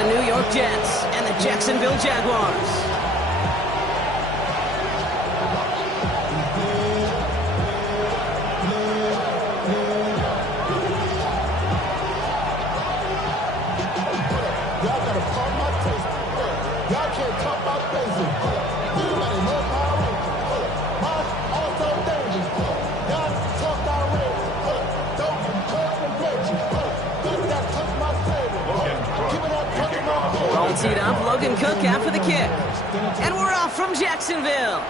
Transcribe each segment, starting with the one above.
the New York Jets and the Jacksonville Jaguars. Teed up, Logan Cook after the kick. And we're off from Jacksonville.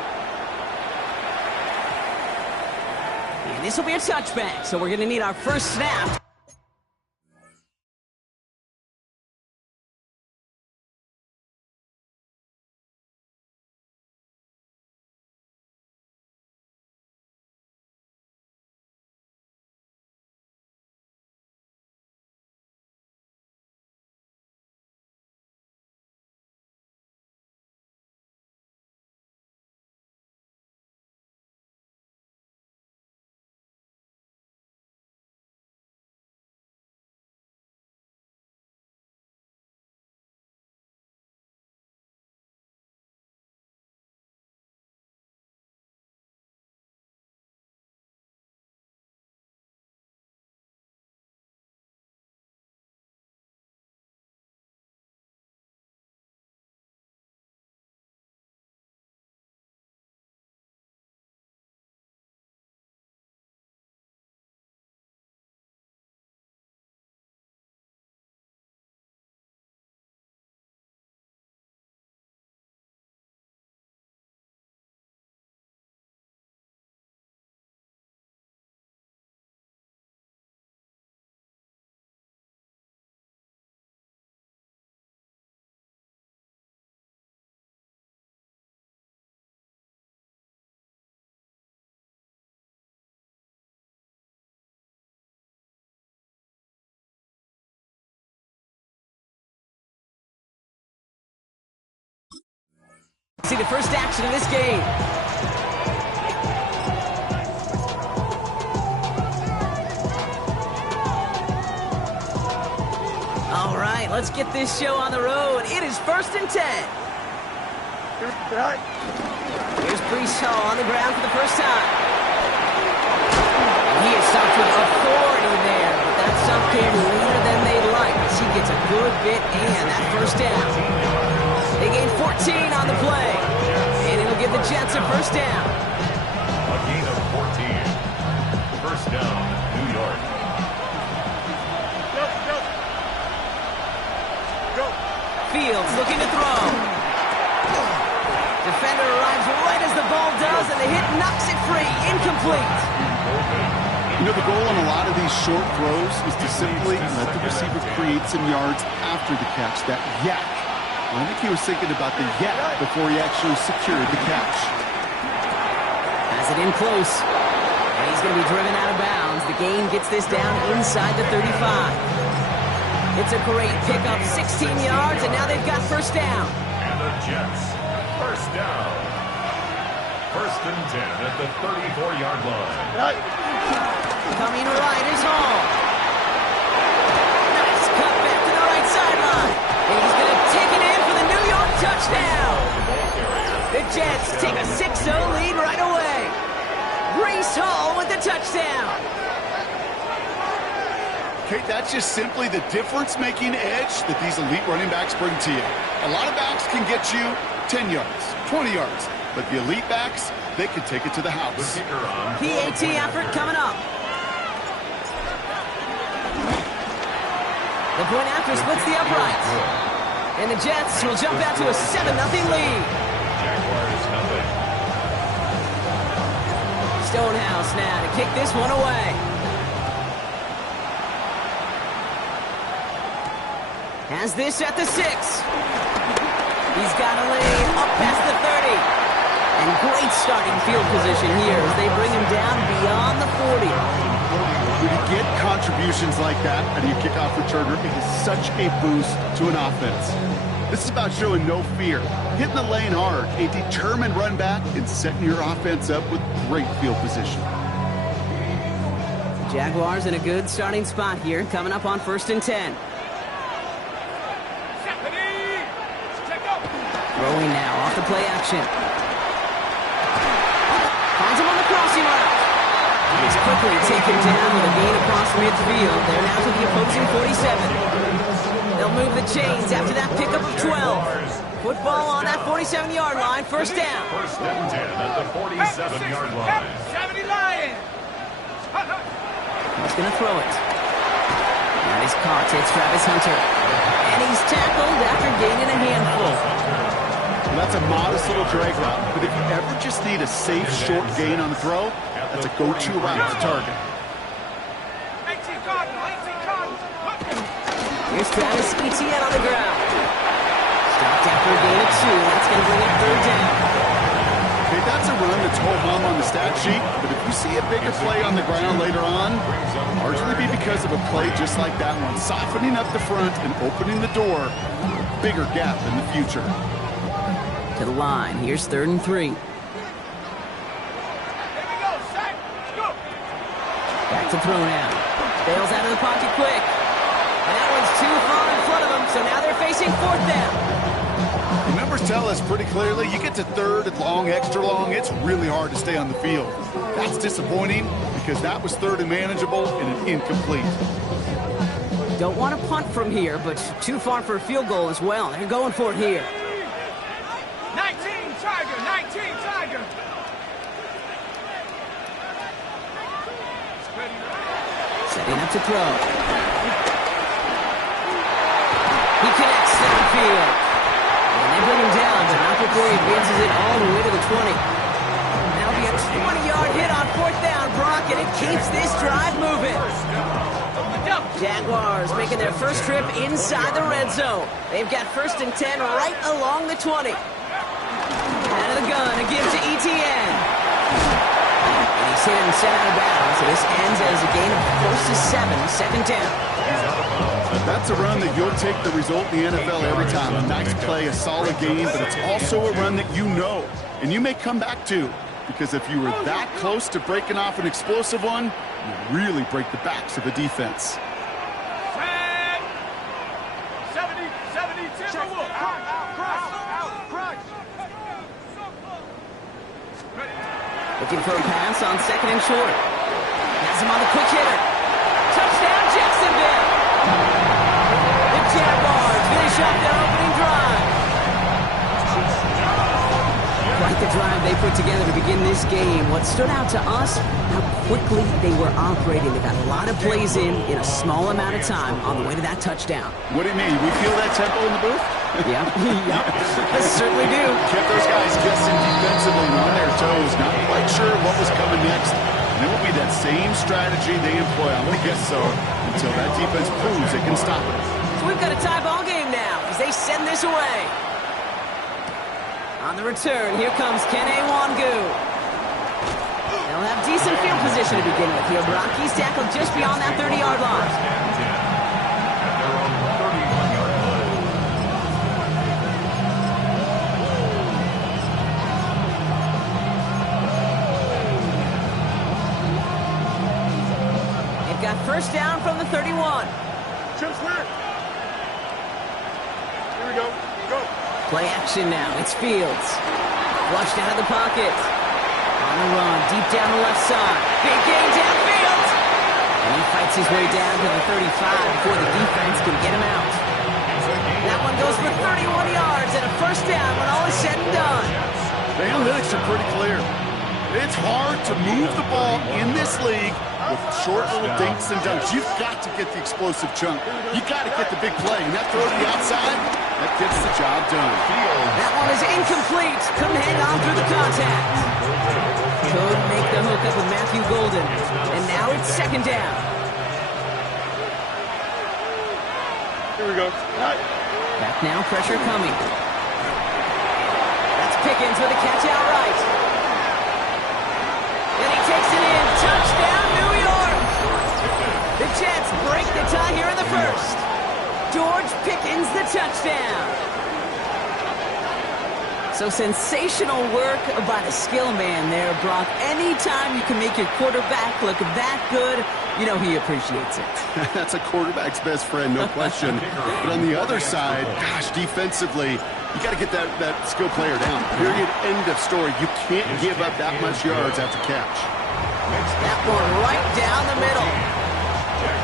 And this will be a touchback, so we're going to need our first snap. See the first action of this game. All right, let's get this show on the road. It is 1st and 10. Here's Brees Hall on the ground for the first time. He is stopped with authority there, but that stop came later than they'd like. He gets a good bit and that first down. They gain 14 on the play, and it'll give the Jets a first down. A gain of 14. First down, New York. Go. Fields looking to throw. Defender arrives right as the ball does, and the hit knocks it free. Incomplete. You know, the goal on a lot of these short throws is to simply let the receiver create some yards after the catch, that yak. I think he was thinking about the yak before he actually secured the catch. Has it in close. And he's going to be driven out of bounds. The gain gets this down inside the 35. It's a great pickup, 16 yards, and now they've got first down. And the Jets, first down. 1st and 10 at the 34-yard line. Coming right is Hall. Nice cut back to the right sideline. And he's going to take it in for the New York touchdown. The Jets take a 6-0 lead right away. Brees Hall with the touchdown. Okay, that's just simply the difference-making edge that these elite running backs bring to you. A lot of backs can get you 10 yards, 20 yards, but the elite backs, they can take it to the house. PAT effort coming up. The point after splits the uprights. And the Jets will jump out to a 7-0 lead. Jaguars nothing. Stonehouse now to kick this one away. Has this at the 6. He's got a lane up past the 30. And great starting field position here as they bring him down beyond the 40. When you get contributions like that out of your kickoff returner, it is such a boost to an offense. This is about showing no fear, hitting the lane hard, a determined run back, and setting your offense up with great field position. Jaguars in a good starting spot here, coming up on 1st and 10. Throwing now off the play action. Finds him on the crossing route. He's quickly taken down with a gain across midfield. They're now to the opposing 47. They'll move the chains after that pickup of 12. Football on that 47-yard line. First down. First and 10 at the 47-yard line. 70 Lions. He's going to throw it. That is caught. It's Travis Hunter. And he's tackled after gaining a handful. Well, that's a modest little drag route, but if you ever just need a safe, short gain on the throw, that's a go-to route to target. 18 Cardinals. Here's Travis Etienne on the ground. Stopped after a gain of 2. That's going to bring it third down. Okay, that's a run that's ho-hum on the stat sheet, but if you see a bigger play on the ground later on, it'll largely be because of a play just like that one, softening up the front and opening the door, bigger gap in the future. To the line. Here's 3rd and 3. Here we go, Sack. Let's go. Back to throw now. Bails out of the pocket quick. And that one's too far in front of him, so now they're facing 4th down. The numbers tell us pretty clearly, you get to 3rd and long, extra long, it's really hard to stay on the field. That's disappointing because that was 3rd and manageable and an incomplete. Don't want to punt from here, but too far for a field goal as well. They're going for it here. 19 Tiger. Setting up to throw. He connects downfield. And they bring him down, but not before he advances it all the way to the 20. That'll be a 20-yard hit on 4th down, Brock, and it keeps this drive moving. Jaguars making their first trip inside the red zone. They've got 1st and 10 right along the 20. Out of the gun, a give to Etienne. And he's hit and sent out of bounds, so this ends as a gain of close to 7, 2nd down. That's a run that you'll take the result in the NFL every time. A nice play, a solid game, but it's also a run that you know, and you may come back to, because if you were that close to breaking off an explosive one, you really break the backs of the defense. 70 Timberwolves. Looking for a pass on 2nd and short. Has him on the quick hitter. Touchdown, Jacksonville! The Jaguars finish up their opening drive. Quite the drive they put together to begin this game. What stood out to us, how quickly they were operating. They got a lot of plays in a small amount of time on the way to that touchdown. What do you mean? We feel that tempo in the booth? Yeah, yep, I certainly do. Kept those guys guessing defensively and on their toes, not quite sure what was coming next. And it will be that same strategy they employ, I'm going to guess so, until that defense proves it can stop it. So we've got a tie ball game now as they send this away. On the return, here comes Kene Wangu. They'll have decent field position to begin with here, Brock. He's tackled just beyond that 30-yard line. They've got 1st down from the 31. Chips win. Here we go. Go. Play action now. It's Fields. Flushed out of the pocket. On the run, deep down the left side. Big gain downfield. And he fights his way down to the 35 before the defense can get him out. That one goes for 31 yards and a 1st down when all is said and done. The analytics are pretty clear. It's hard to move the ball in this league with short little dinks and dunks. You've got to get the explosive chunk. You've got to get the big play. And that throw to the outside, that gets the job done. That one is incomplete. Couldn't hang on through the contact. Couldn't make the hookup with Matthew Golden. And now it's 2nd down. Here we go. Back now, pressure coming. That's Pickens with a catch out right. And he takes it in. Touchdown, New York! The Jets break the tie here in the 1st. George Pickens, the touchdown. So sensational work by the skill man there, Brock. Anytime you can make your quarterback look that good, you know he appreciates it. That's a quarterback's best friend, no question. But on the other side, gosh, defensively, you got to get that skill player down. Period, end of story. You can't give up that much yards after catch. That one right down the middle.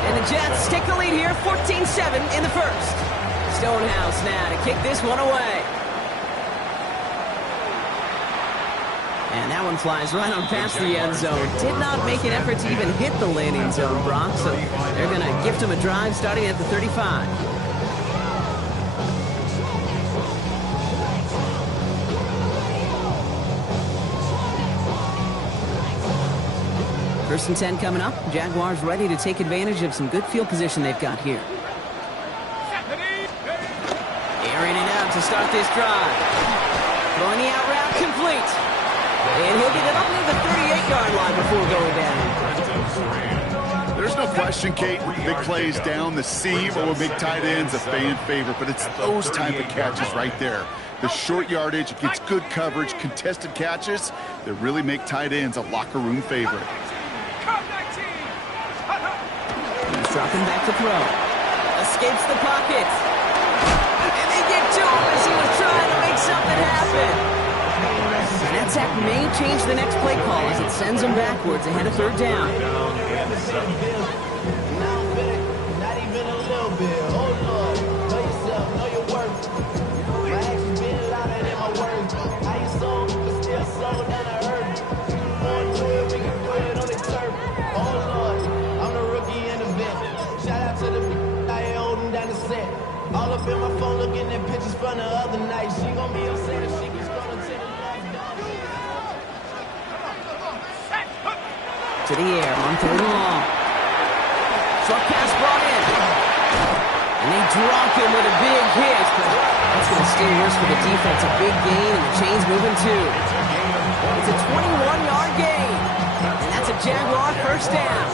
And the Jets take the lead here, 14-7 in the first. Stonehouse now to kick this one away. And that one flies right on past the end zone. Did not make an effort to even hit the landing zone, Brock. So they're going to gift him a drive starting at the 35. First and 10 coming up. Jaguars ready to take advantage of some good field position they've got here. Airing it out to start this drive. Throwing the out route complete. And he'll get it up near the 38-yard line before going down. There's no question, Kate, with big plays down the seam or with big tight ends, a fan favorite. But it's those type of catches right there. The short yardage, it gets good coverage, contested catches that really make tight ends a locker room favorite. He's dropping back to throw. Escapes the pocket. And they get to him as he was trying to make something happen. And that sack may change the next play call as it sends them backwards ahead of third down. Not even a little bit. Oh, Lord. Know yourself. Know your worth. My actions been louder than my words. I ain't sold, but still sold down the earth. Born to it, we can do it on the turf. Oh, Lord. I'm the rookie in the vet. Shout out to the I ain't holding down the set. All up in my phone looking at pictures from the other night. She gon' be upset if she gets gonna take a to the air on third and long. Short pass brought in. And they drop him with a big hit. But that's going to stay worse for the defense. A big gain, and the chain's moving too. It's a 21-yard gain. And that's a Jaguar first down.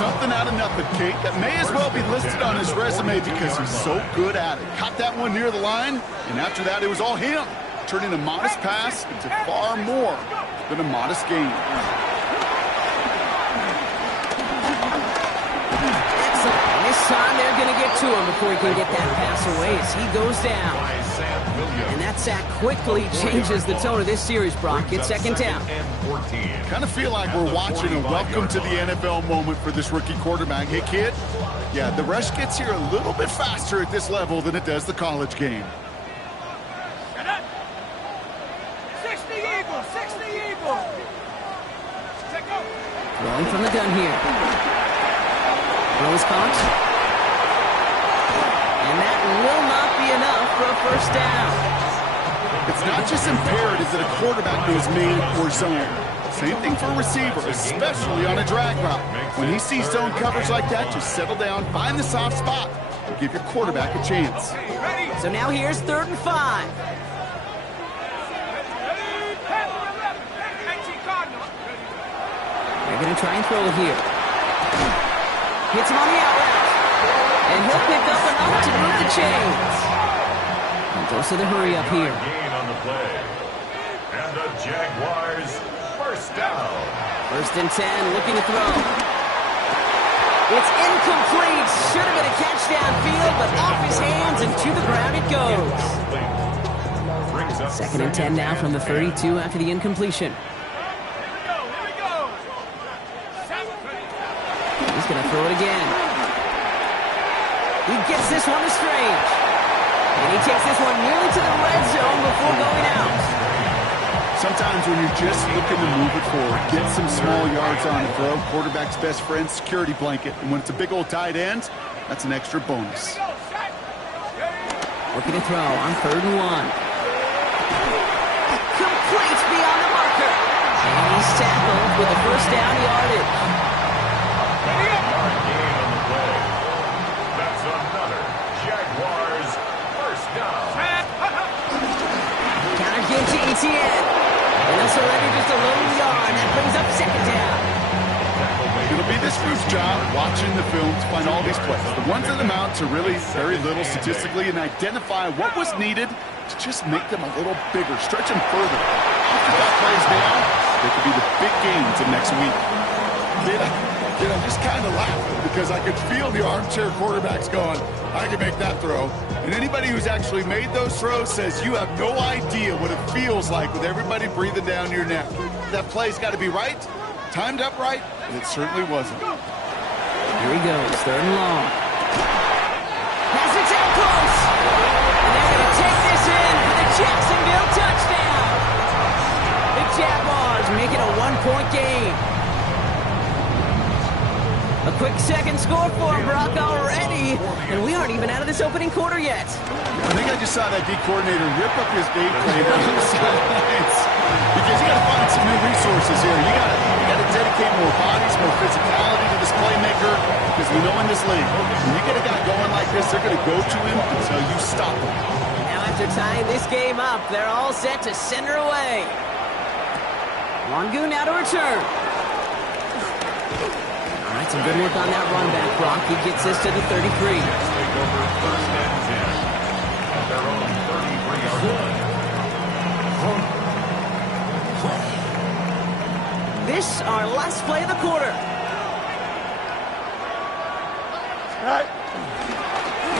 Something out of nothing, Kate. That may as well be listed on his resume because he's so good at it. Caught that one near the line, and after that, it was all him. Turning a modest pass into far more than a modest gain. This time they're going to get to him before he can get that pass away as he goes down. And that sack quickly changes the tone of this series, Brock. It's second down. Kind of feel like we're watching a welcome to the NFL moment for this rookie quarterback. Hey, kid, yeah, the rush gets here a little bit faster at this level than it does the college game. 60 Eagles, 60 Eagles. Rolling from the gun here. Throws caught. And that will not be enough for a first down. It's not just imperative that a quarterback knows man or zone. Same thing for a receiver, especially on a drag route. When he sees zone coverage like that, just settle down, find the soft spot, and give your quarterback a chance. So now here's 3rd and 5. They're going to try and throw it here. Hits him on the out route. And he'll pick up enough to move the chains. And goes to the hurry up here. Gain on the play. And the Jaguars first down. 1st and 10, looking to throw. It's incomplete. Should have been a catch downfield, but off his hands and to the ground it goes. 2nd and 10 now from the 32 after the incompletion. He's going to throw it again. He gets this one to Strange. And he takes this one nearly to the red zone before going out. Sometimes when you're just looking to move it forward, get some small yards on the throw, quarterback's best friend, security blanket. And when it's a big old tight end, that's an extra bonus. Looking to throw on 3rd and 1. Complete beyond the marker. And he's tackled with the first down yardage. Gain on the play. That's another Jaguars first down. Counter give to Etienne. And that's already just a low yard. That brings up 2nd down. It'll be this group's job, watching the film to find all these plays, the ones that amount to really very little statistically, and identify what was needed to just make them a little bigger, stretch them further. After that plays down, they could be the big games of next week. I'm just kind of laughing because I could feel the armchair quarterbacks going, I can make that throw. And anybody who's actually made those throws says you have no idea what it feels like with everybody breathing down your neck. That play's got to be right, timed up right, and it certainly wasn't. Here he goes, 3rd and long. Has it down close. And they're going to take this in for the Jacksonville touchdown. The Jaguars make it a 1-point game. A quick second score for him, Brock, already. And we aren't even out of this opening quarter yet. I think I just saw that D coordinator rip up his game plan on the sidelines. Because you got to find some new resources here. You got to dedicate more bodies, more physicality to this playmaker. Because we know in this league, when you get a guy going like this, they're going to go to him until you stop him. Now after tying this game up, they're all set to send her away. Longu now to return. All right, some good work on that run back, Brock. He gets this to the 33. Take over 1st and 10 at their own 33-yard line. This our last play of the quarter.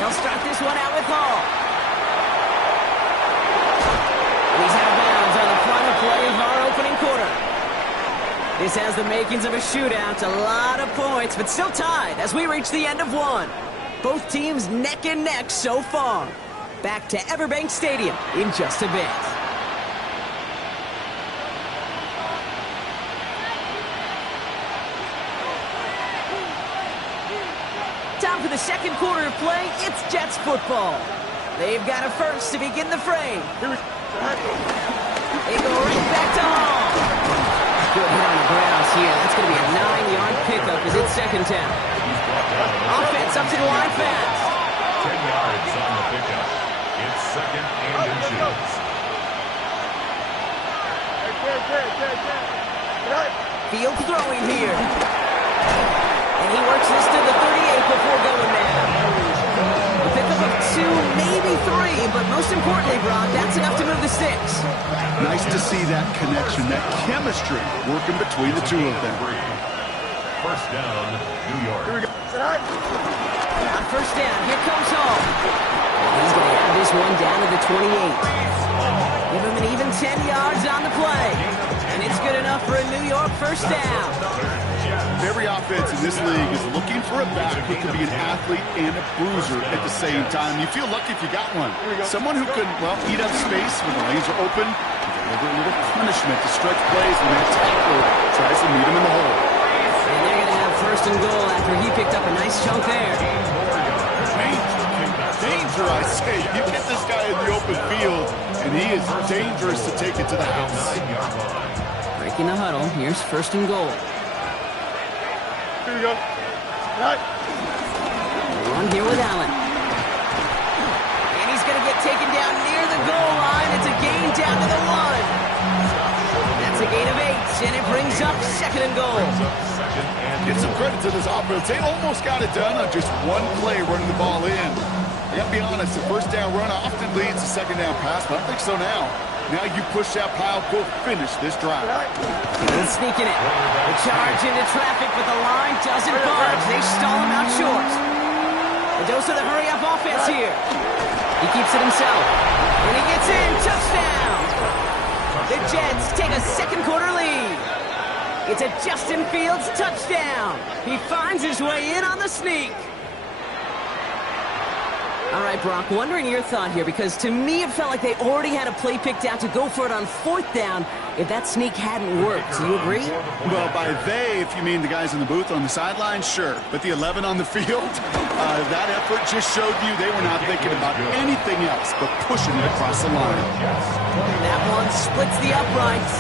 They'll start this one out with Hall. He's out of bounds on the final play of our opening quarter. This has the makings of a shootout, a lot of points, but still tied as we reach the end of one. Both teams neck and neck so far. Back to Everbank Stadium in just a bit. Time for the second quarter of play. It's Jets football. They've got a first to begin the fray. They go right back to Hall. Good hit on the ground here. That's going to be a 9-yard pickup as it's second down. Offense up to the line fast. 10 yards on the pickup. It's 2nd and inches. Field throwing here. And he works this to the 38 before going down. A pickup of 2, maybe 3, but most importantly, Brock, that's enough to move the sticks. Nice to see that connection, that chemistry working between the two of them. 1st down, New York. Here we go. On 1st down, here comes Hall. He's going to have this one down to the 28. Give him an even 10 yards on the play. And it's good enough for a New York 1st down. Every offense in this league is looking for a back who can be an athlete and a bruiser at the same time. You feel lucky if you got one. Someone who can, well, eat up space when the lanes are open, deliver a little punishment to stretch plays when that tackle tries to meet him in the hole. And they're going to have 1st and goal after he picked up a nice chunk there. Danger, I say. You get this guy in the open field, and he is dangerous to take it to the house. Breaking the huddle. Here's 1st and goal. Here we go. Right. Run here with Allen. And he's going to get taken down near the goal line. It's a gain down to the 1. That's a gain of 8, and it brings up 2nd and goal. Get some credit to this offense. They almost got it done on just one play running the ball in. I got to be honest, the 1st down run often leads to 2nd down pass, but I don't think so now. Now you push that pile, go finish this drive. He's sneaking it. The charge into traffic, but the line doesn't budge. They stall him out short. A dose of the hurry-up offense here. He keeps it himself. And he gets in. Touchdown. The Jets take a second quarter lead. It's a Justin Fields touchdown. He finds his way in on the sneak. All right, Brock, wondering your thought here, because to me it felt like they already had a play picked out to go for it on 4th down if that sneak hadn't worked. Do you agree? Well, by they, if you mean the guys in the booth on the sideline, sure. But the 11 on the field, that effort just showed you they were not thinking about anything else but pushing it across the line. That one splits the uprights.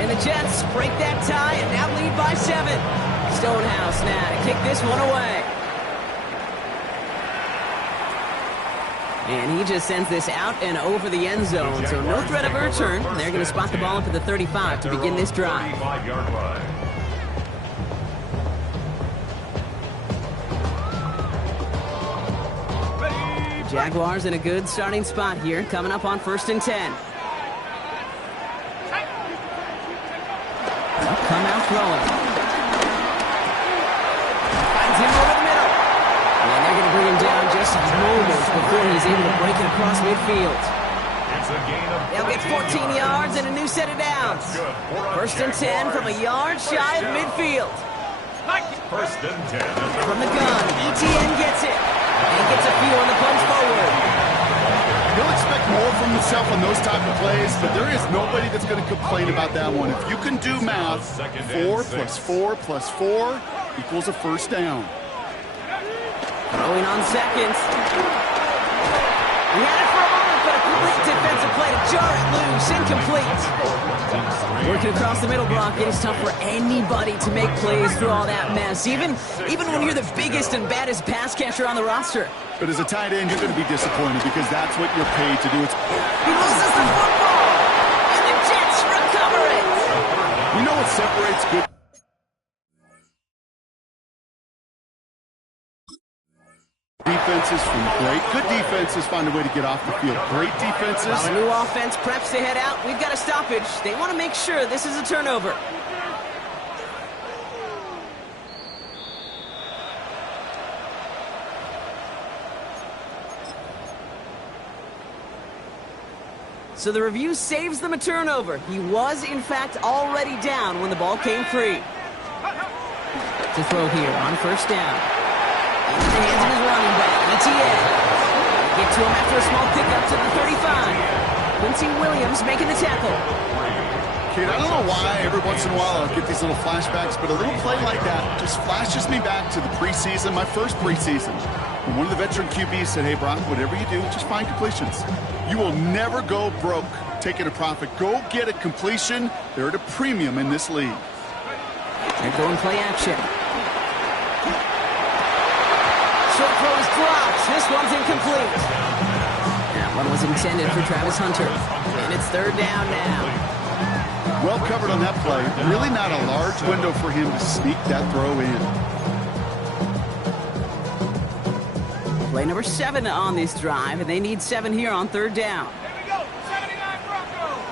And the Jets break that tie and now lead by 7. Stonehouse now to kick this one away. And he just sends this out and over the end zone, so no threat of a return. They're going to spot the ball up at the 35 to begin this drive. Jaguars in a good starting spot here, coming up on 1st and 10. Come out throwing. Finds him over the middle. And they're going to bring him down just moments before he's able to break it across midfield. It's a gain of They'll get 14 yards and a new set of downs. 1st and 10 from a yard shy of midfield. 1st and 10. From the gun, ETN gets it. And he gets a few on the punch forward. He'll expect more from himself on those type of plays, but there is nobody that's going to complain about that one. If you can do math, 4 plus 4 plus 4 equals a 1st down. Throwing on seconds. He had it for a moment, but a complete defensive play to jar it loose. Incomplete. Working across the middle, Brock. It is tough for anybody to make plays through all that mess, even when you're the biggest and baddest pass catcher on the roster. But as a tight end, you're going to be disappointed because that's what you're paid to do. He loses the football, and the Jets recover it. You know what separates good defenses from great? Good defenses find a way to get off the field. Great defenses. While the new offense preps to head out, we've got a stoppage. They want to make sure this is a turnover. So the review saves them a turnover. He was, in fact, already down when the ball came free. To throw here on 1st down. Into the hands of his running back, ETN. Get to him after a small pickup to the 35. Quincy Williams making the tackle. Kid, I don't know why every once in a while I'll get these little flashbacks, but a little play like that just flashes me back to the preseason, my first preseason. When one of the veteran QBs said, hey, Brock, whatever you do, just find completions. You will never go broke taking a profit. Go get a completion. They're at a premium in this league. And going play action. Short throw is dropped. This one's incomplete. That one was intended for Travis Hunter. And it's 3rd down now. Well covered on that play. Really not a large window for him to sneak that throw in. Play number 7 on this drive, and they need 7 here on 3rd down. Here we go. 79 Broncos.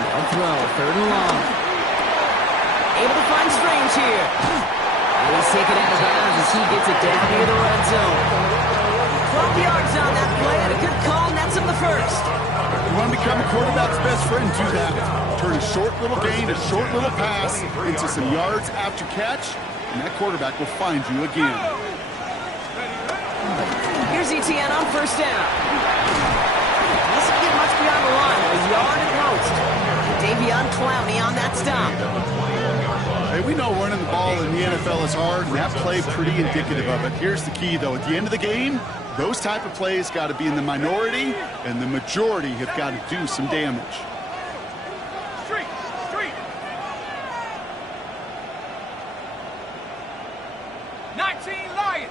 They'll throw, 3rd and long. Able to find Strange here. And he's taken out of bounds as he gets it down near the red zone. 12 yards on that play, and a good call nets him the 1st. You want to become a quarterback's best friend, do that. Turn a short little gain, a short little pass into some yards after catch, and that quarterback will find you again. Here's ETN on 1st down. Doesn't get much beyond the line, a yard at most. Davion Clowney on that stop. Hey, we know running the ball in the NFL is hard, and that play pretty indicative of it. Here's the key, though. At the end of the game, those type of plays got to be in the minority, and the majority have got to do some damage. Street. 19 Lions.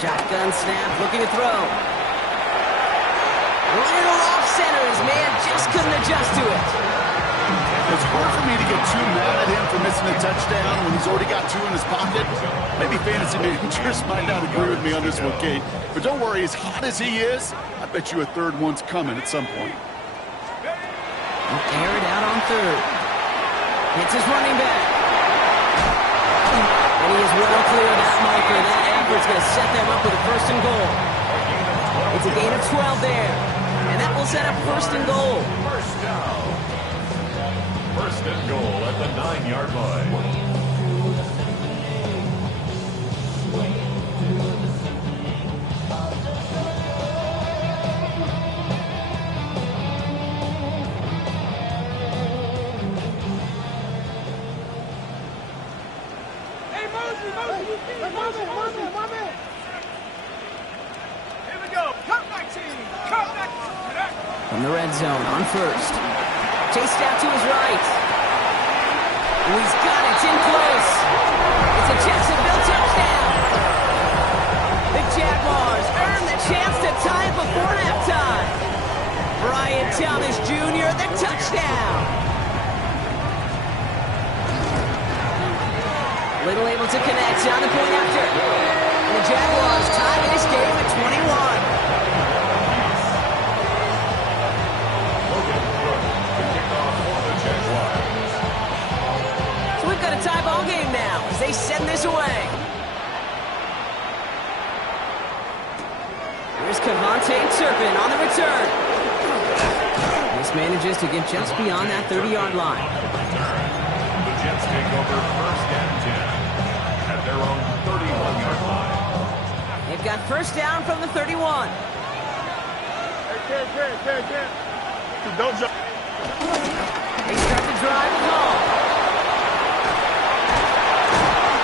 Shotgun snap, looking to throw. Little off center, his man just couldn't adjust to it. It's hard for me to get too mad at him for missing a touchdown when he's already got 2 in his pocket. Maybe fantasy managers might not agree with me on this one, Kate. But don't worry, as hot as he is, I bet you a 3rd one's coming at some point. Air it out on 3rd. Hits his running back. And he is well clear of that marker. That effort's going to set them up with a 1st and goal. It's a gain of 12 there. And that will set up 1st and goal. 1st down. 1st and goal at the 9-yard line. From the red zone on 1st. Chased out to his right. Oh, he's got it. It's in close. It's a Jacksonville touchdown. The Jaguars earn the chance to tie it before halftime. Brian Thomas Jr., the touchdown. Little able to to connect on the point after. And the Jaguars tie this game at 21. So we've got a tie ball game now as they send this away. Here's Cavante Turpin on the return. This manages to get just beyond that 30-yard line. The Jets take over first and 10 at their own 31-yard line. They've got first down from the 31. Don't jump. They start the drive with Hall.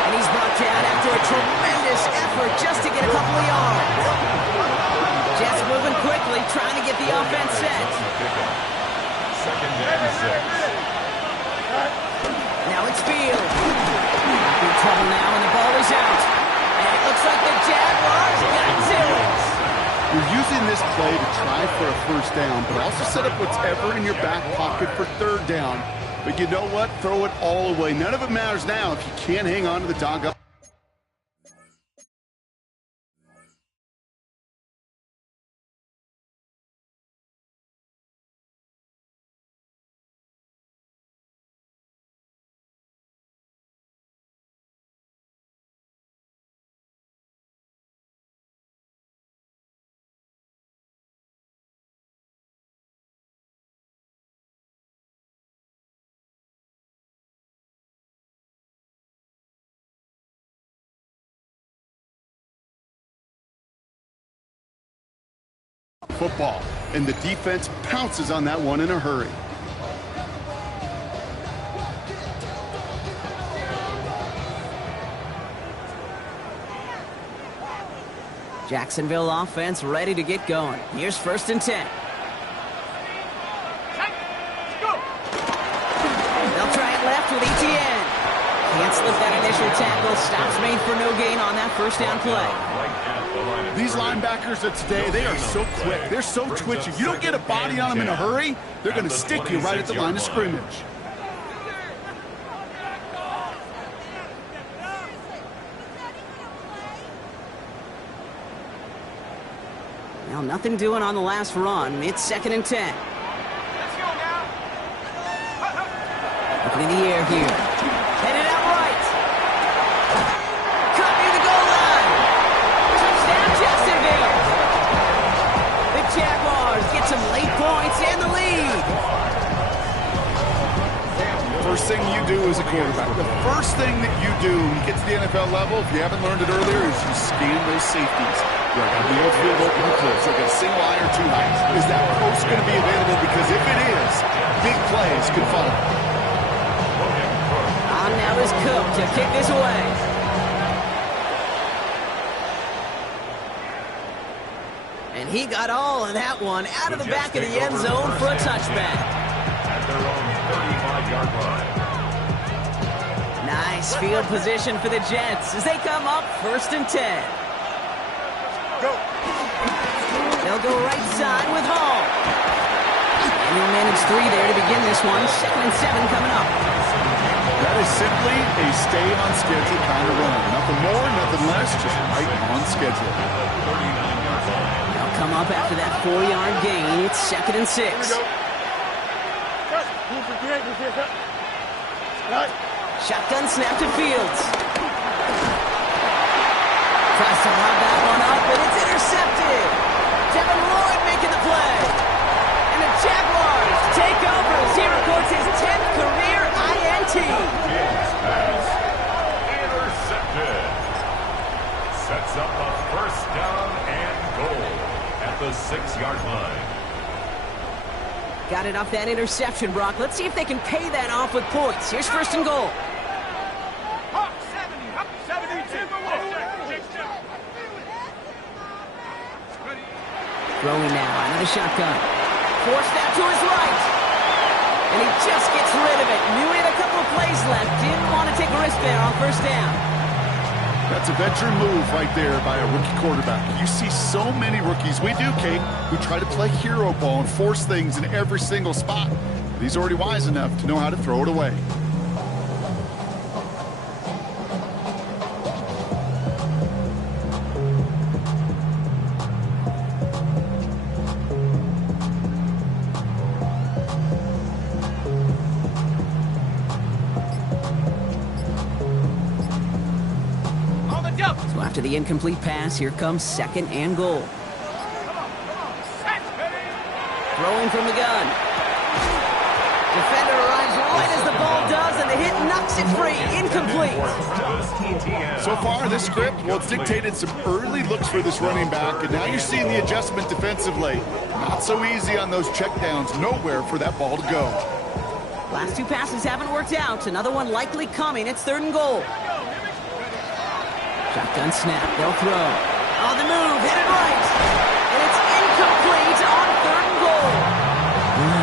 And he's brought down after a tremendous effort just to get a couple of yards. Jets moving quickly, trying to get the offense set. Second and 6. Now it's Field. In trouble now, and the ball is out. And it looks like the Jaguars got to it. You're using this play to try for a first down, but also set up whatever in your back pocket for third down. But you know what? Throw it all away. None of it matters now if you can't hang on to the dog. Football, and the defense pounces on that one in a hurry. Jacksonville offense ready to get going. Here's first and 10. They'll try it left with Etienne. Can't slip that initial tackle. Stops made for no gain on that first down play. These linebackers of today, they are so quick. They're so twitchy. You don't get a body on them in a hurry, they're going to stick you right at the line of scrimmage. Well, nothing doing on the last run. It's second and 10. Let's go now. Looking in the air here. Headed out right. Cut near the goal line. Touchdown, Jacksonville. The Jaguars get some late points and the lead. First thing you do as a quarterback, the first thing that you do when you get to the NFL level, if you haven't learned it earlier, is you scan those safeties. You're going to be able to field open or close. Like a single eye or two high. Is that post going to be available? Because if it is, big plays could follow. On now is Cook to kick this away. And he got all of that one out of the back of the end zone for a touchback. At their own 35-yard line. Nice field position for the Jets as they come up first and 10. They'll go right side with Hall. And he'll manage 3 there to begin this one. Second and 7 coming up. That is simply a stay-on-schedule kind of run. Nothing more, nothing less, just right on schedule. They'll come up after that 4-yard gain. It's second and 6. Shotgun snap to Fields. Tries to lob that one up, but it's intercepted. Devin Lloyd making the play. And the Jaguars take over as he records his 10th career INT. Fields pass. Intercepted. Sets up a first down and goal at the 6-yard line. Got it off that interception, Brock. Let's see if they can pay that off with points. Here's first and goal. Hawk 70, 72 for one. Throwing now, another shotgun. Forced out to his right. And he just gets rid of it. Knew he had a couple of plays left. Didn't want to take a risk there on first down. That's a veteran move right there by a rookie quarterback. You see so many rookies, we do, Kate, who try to play hero ball and force things in every single spot. But he's already wise enough to know how to throw it away. So after the incomplete pass, here comes 2nd and goal. Throwing from the gun. Defender arrives right as the ball does, and the hit knocks it free. Incomplete. So far, this script, well, it's dictated some early looks for this running back, and now you're seeing the adjustment defensively. Not so easy on those checkdowns. Nowhere for that ball to go. Last 2 passes haven't worked out. Another one likely coming. It's 3rd and goal. Shotgun snap. They'll throw. On the move. Hit it right. And it's incomplete on 3rd and goal.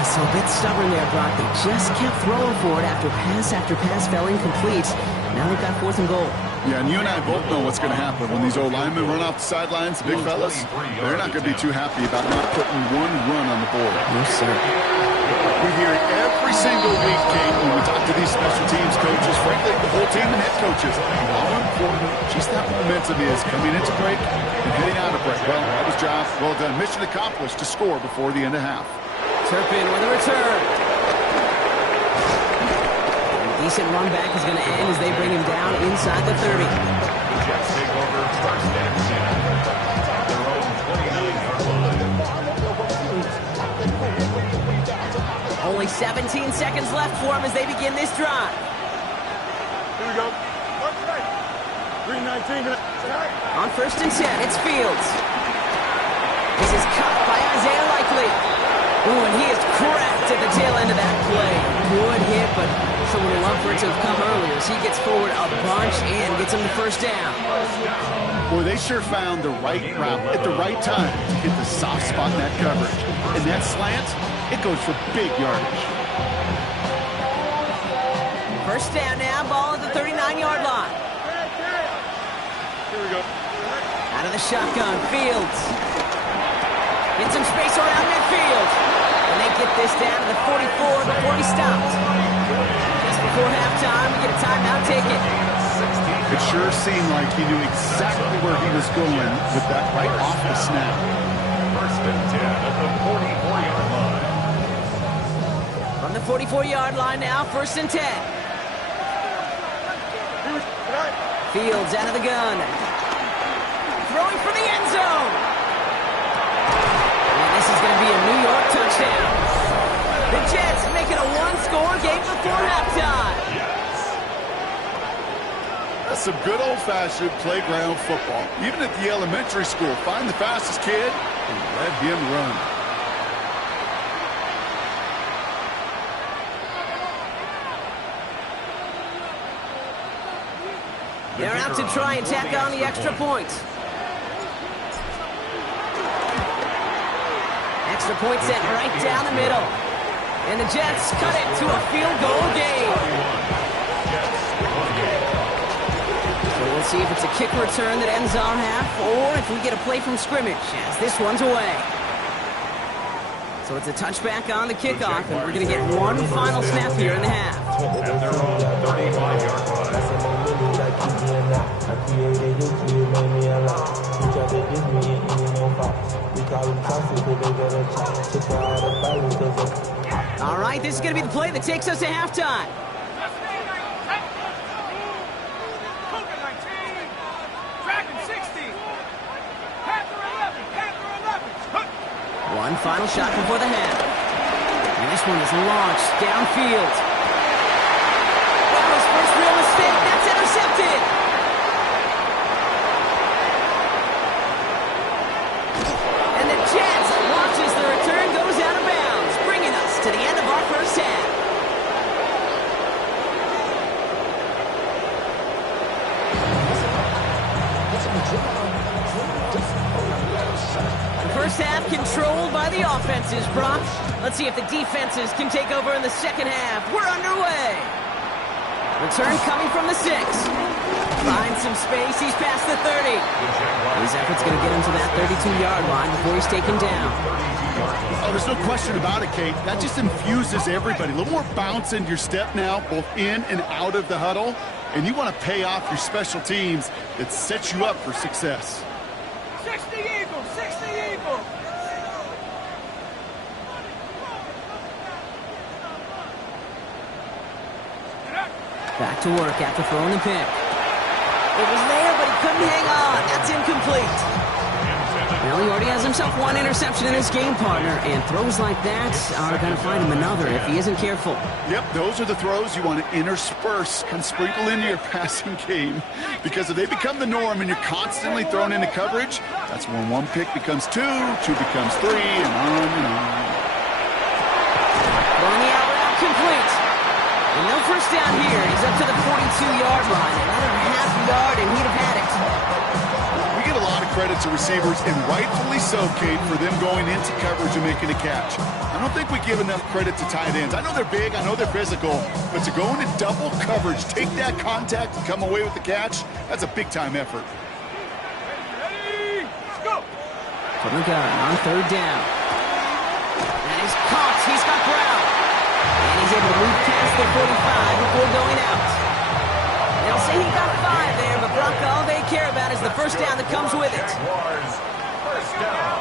So a bit stubborn there, Brock. They just kept throwing for it after pass fell incomplete. Now they've got 4th and goal. Yeah, and you and I both know what's going to happen when these old linemen run off the sidelines, the big fellas. They're not going to be too happy about not putting 1 run on the board. Yes, sir. We hear it every single week, Kate, when we talk to these special teams coaches, frankly, the whole team and head coaches, how important just that momentum is coming into break and heading out of break. Well, that was job well done. Mission accomplished to score before the end of half. Turpin with a return. A decent run back is going to end as they bring him down inside the 30. The Jets take over 1st and 10 at their own 29-yard line. Only 17 seconds left for him as they begin this drive. Here we go. 3:19. On 1st and 10, it's Fields. This is caught by Isaiah Likely. Ooh, and he is cracked at the tail end of that play. Good hit, but someone would love for it to have come earlier as he gets forward a bunch and gets him the 1st down. Boy, they sure found the right route at the right time to hit the soft spot in that coverage. And that slant, it goes for big yardage. 1st down now, ball at the 39-yard line. Here we go. Out of the shotgun, Fields. Get some space around midfield. And they get this down to the 44 before he stopped. Just before halftime, we get a timeout taken. It sure seemed like he knew exactly where he was going with that right off the snap. 1st and 10 at the 44-yard line. From the 44-yard line now, 1st and 10. Fields out of the gun. Throwing for the end zone. And this is going to be a New York touchdown. The Jets make it a 1-score game before halftime. That's some good old-fashioned playground football. Even at the elementary school, find the fastest kid and let him run. They're out to try and tack on the extra point. Extra point set right down the middle. And the Jets cut it to a field goal game. So we'll see if it's a kick return that ends our half, or if we get a play from scrimmage, as this one's away. So it's a touchback on the kickoff, and we're going to get one final snap here in the half. At their own 35-yard line. All right, this is going to be the play that takes us to halftime. One final shot before the half. And this one is launched downfield. That was first real mistake. That's intercepted. And the Jets watches the return goes out of bounds, bringing us to the end of our 1st half. The 1st half controlled by the offenses, Brock. Let's see if the defenses can take over in the 2nd half. We're underway. Return coming from the 6. Finds some space. He's past the 30. His effort's going to get him to that 32-yard line before he's taken down. Oh, there's no question about it, Kate. That just infuses everybody. A little more bounce into your step now, both in and out of the huddle. And you want to pay off your special teams that sets you up for success. 60 Eagles! 60 Eagles! Back to work after throwing the pick. It was there, but he couldn't hang Well, he already has himself one interception in this game, partner, and throws like that are going to find him another if he isn't careful. Yep, those are the throws you want to intersperse and sprinkle into your passing game, because if they become the norm and you're constantly thrown into coverage, that's when one pick becomes two becomes three, and on and on. Throwing the out route complete. And no first down here. He's up to the 42-yard line. Another half yard, and he'd have had it. We get a lot of credit to receivers, and rightfully so, Kate, for them going into coverage and making a catch. I don't think we give enough credit to tight ends. I know they're big, I know they're physical, but to go into double coverage, take that contact, and come away with the catch, that's a big-time effort. Ready, go! From the gun on third down. And he's caught. He's got ground. And he's able to move past the 45 before going out. They'll say he got 5 there, but Brock, all they care about is the first down that comes with it. Jaguars, first down.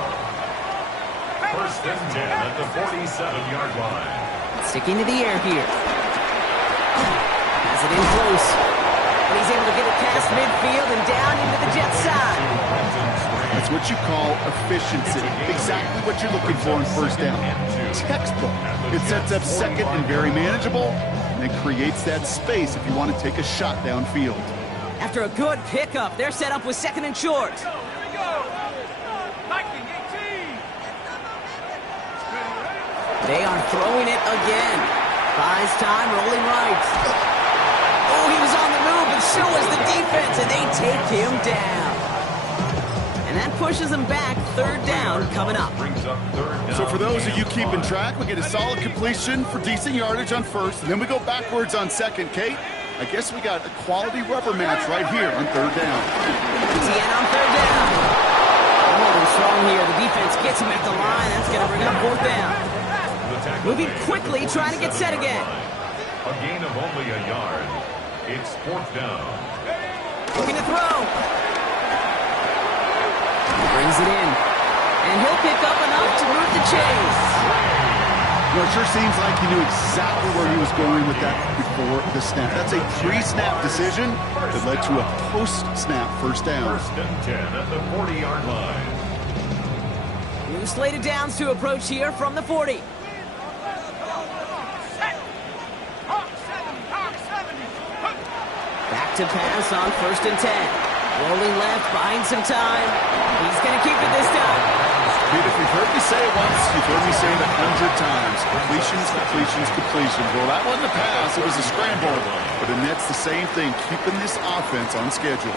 First and 10 at the 47-yard line. Sticking to the air here. Has it in close. And he's able to get it past midfield and down into the Jets side. That's what you call efficiency. Exactly what you're looking for in first down. Textbook. It sets up second and very manageable, and it creates that space if you want to take a shot downfield. After a good pickup, they're set up with second and short. Here we go! 19, 18! They are throwing it again. Buys time, rolling right. Oh, he was on the move, but so was the defense, and they take him down. And that pushes them back. Third down coming up. So for those of you keeping track, we get a solid completion for decent yardage on first, and then we go backwards on second. Kate, I guess we got a quality rubber match right here on third down. Etienne on third down. Holding strong here. The defense gets him at the line. That's going to bring up fourth down. Moving quickly, trying to get set again. A gain of only a yard. It's fourth down. Looking to throw. Brings it in. And he'll pick up enough to move the chains. Well, it sure seems like he knew exactly where he was going with that before the snap. That's a pre-snap decision that led to a post-snap first down. First and 10 at the 40-yard line. New slated downs to approach here from the 40. Back to pass on first and 10. Rolling left, buying some time. He's going to keep it this time. Pete, if you've heard me say it once, you've heard me say it 100 times. Completions, completions, completions. Well, that wasn't a pass. It was a scramble. But the net's the same thing, keeping this offense on schedule.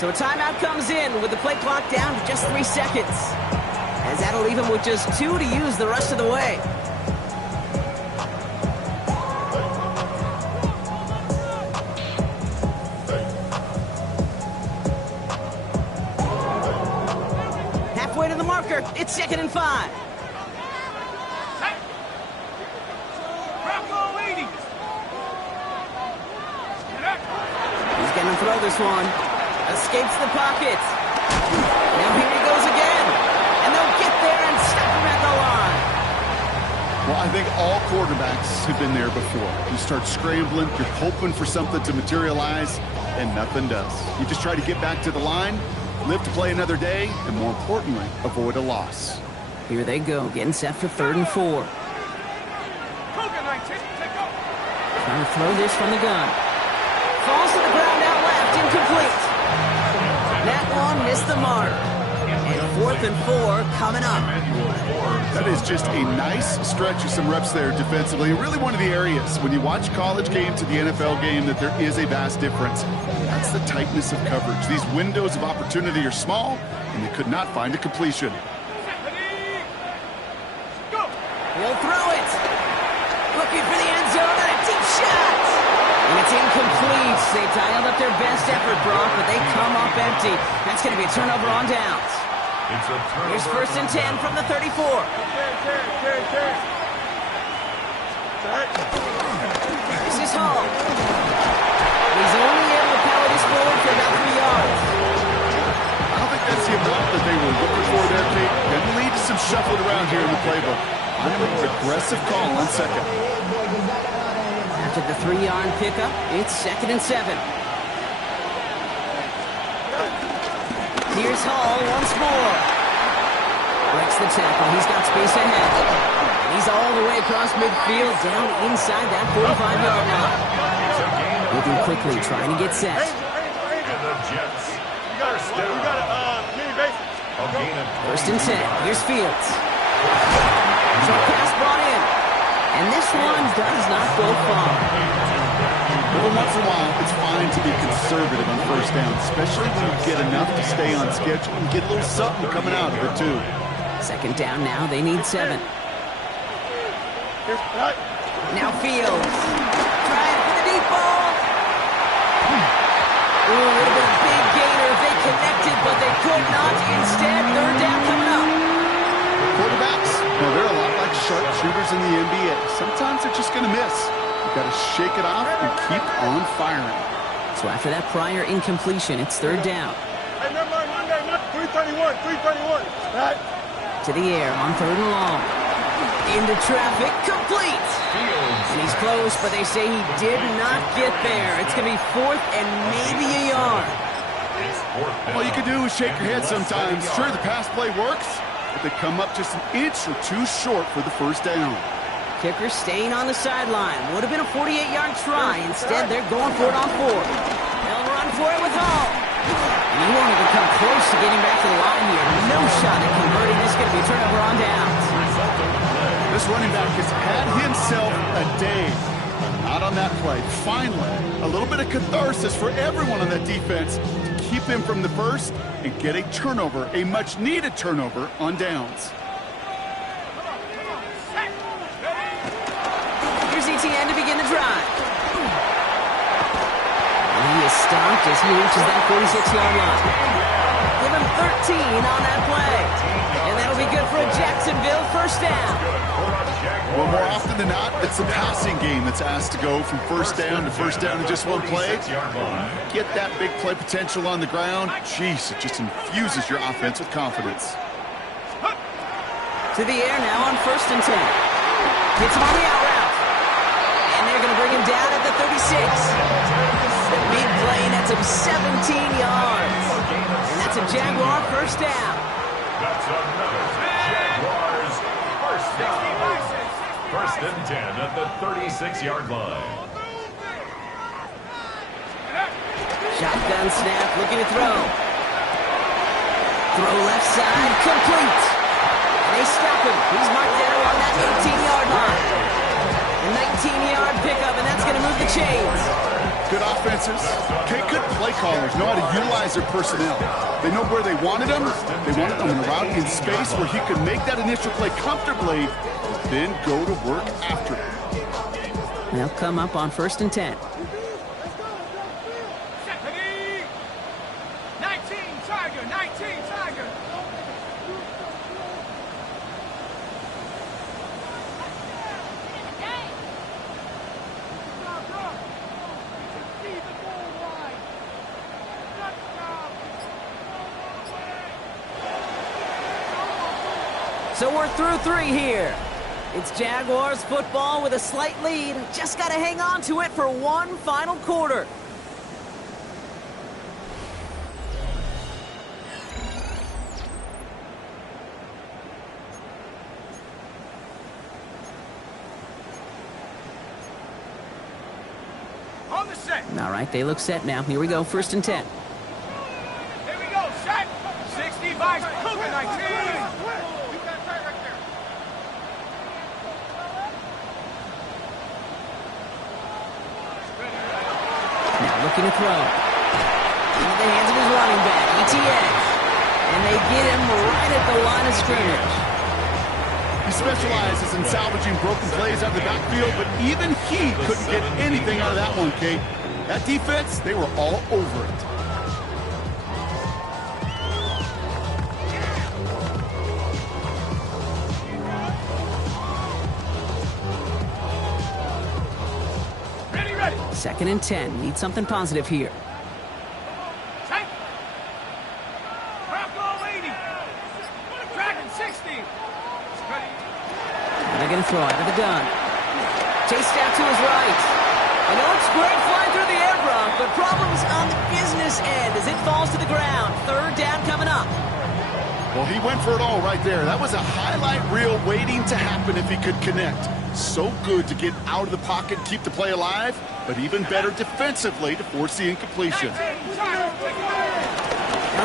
So a timeout comes in with the play clock down to just 3 seconds. As that'll leave him with just 2 to use the rest of the way. Halfway to the marker, it's 2nd and 5. Bravo 80! He's going to throw this one. Escapes the pocket. Now here he goes again. And they'll get there and stop him at the line. Well, I think all quarterbacks have been there before. You start scrambling, you're hoping for something to materialize, and nothing does. You just try to get back to the line, live to play another day, and more importantly, avoid a loss. Here they go, getting set for 3rd and 4. Cougar 19, take off! Trying to throw this from the gun. Falls to the ground out left, incomplete. That one missed the mark. And 4th and 4 coming up. That is just a nice stretch of some reps there defensively. Really one of the areas, when you watch college game to the NFL game, that there is a vast difference. That's the tightness of coverage. These windows of opportunity are small, and they could not find a completion. Ready, go! He'll throw it. Looking for the end zone and a deep shot. And it's incomplete. They dialed up their best effort, Brock, but they come up empty. That's going to be a turnover on downs. It's a turnover. Here's first and 10 from the 34. This is Hall. He's only able to power this forward for about 3 yards. I don't think that's the amount that they were looking for there, Kate. Going to lead to some shuffling around here in the playbook. I'm an aggressive call on second. After the 3-yard pickup, it's 2nd and 7. Here's Hall once more. Breaks the tackle. He's got space ahead. He's all the way across midfield, down inside that 45-yard line. Moving quickly, trying to get set. And the Jets. First and 10. Here's Fields. Short pass brought in. And this one does not go far. Every once in a while, it's fine to be conservative on first down, especially when you get enough to stay on schedule and get a little something coming out of it, too. 2nd down now. They need 7. Now Fields. Trying for the deep ball. Ooh, a little bit of big gainer if they connected, but they could not. Instead, 3rd down coming up. Quarterbacks, well, they're a lot like sharpshooters in the NBA. Sometimes they're just going to miss. You've got to shake it off and keep on firing. So after that prior incompletion, it's 3rd down. Hey, number 331. To the air on 3rd and long. Into traffic, complete. And he's close, but they say he did not get there. It's going to be 4th and maybe a yard. All you can do is shake your head sometimes. Sure, the pass play works, but they come up just an inch or two short for the 1st down. Kicker staying on the sideline. Would have been a 48-yard try. Instead, they're going for it on 4th. They'll run for it with Hall. And he won't even come close to getting back to the line here. No shot at converting. This is going to be a turnover on downs. This running back has had himself a day. Not on that play. Finally, a little bit of catharsis for everyone on that defense to keep him from the first and get a turnover, a much-needed turnover on downs. Here's ETN to begin the drive. And he is stopped as he reaches that 46-yard line. Give him 13 on that play. And that'll be good for a Jacksonville 1st down. Well, more often than not, it's the passing game that's asked to go from 1st down to 1st down in just one play. Get that big play potential on the ground. Jeez, it just infuses your offense with confidence. To the air now on 1st and 10. Hits him on the out route. And they're going to bring him down at the 36. The big play nets him 17 yards. And that's a Jaguar 1st down. That's another Jaguars 1st down. 1st and 10 at the 36-yard line. Shotgun snap, looking to throw. Throw left side, complete. And they stop him. He's marked down on that 18-yard line. A 19-yard pickup, and that's going to move the chains. Good offenses. Okay, good play callers know how to utilize their personnel. They know where they wanted them. They wanted them in a route in space where he could make that initial play comfortably, but then go to work after it. They'll come up on 1st and 10. 19 Tiger. So we're through 3 here. It's Jaguars football with a slight lead. Just got to hang on to it for one final quarter. On the set. All right, they look set now. Here we go, 1st and 10. Here we go, set. 60 by Cougar 19. Now looking to throw. Into the hands of his running back, ETN. And they get him right at the line of scrimmage. He specializes in salvaging broken plays out of the backfield, but even he couldn't get anything out of that one, Kate. That defense, they were all over it. 2nd and 10. Need something positive here. Check. Crowd goal 80. Dragon 60. They're going to throw out of the gun. Chased out to his right. And it looks great flying through the air, Brock, but problems on the business end as it falls to the ground. 3rd down coming up. Well, he went for it all right there. That was a highlight reel waiting to happen if he could connect. So good to get out of the pocket and keep the play alive, but even better defensively to force the incompletion. Now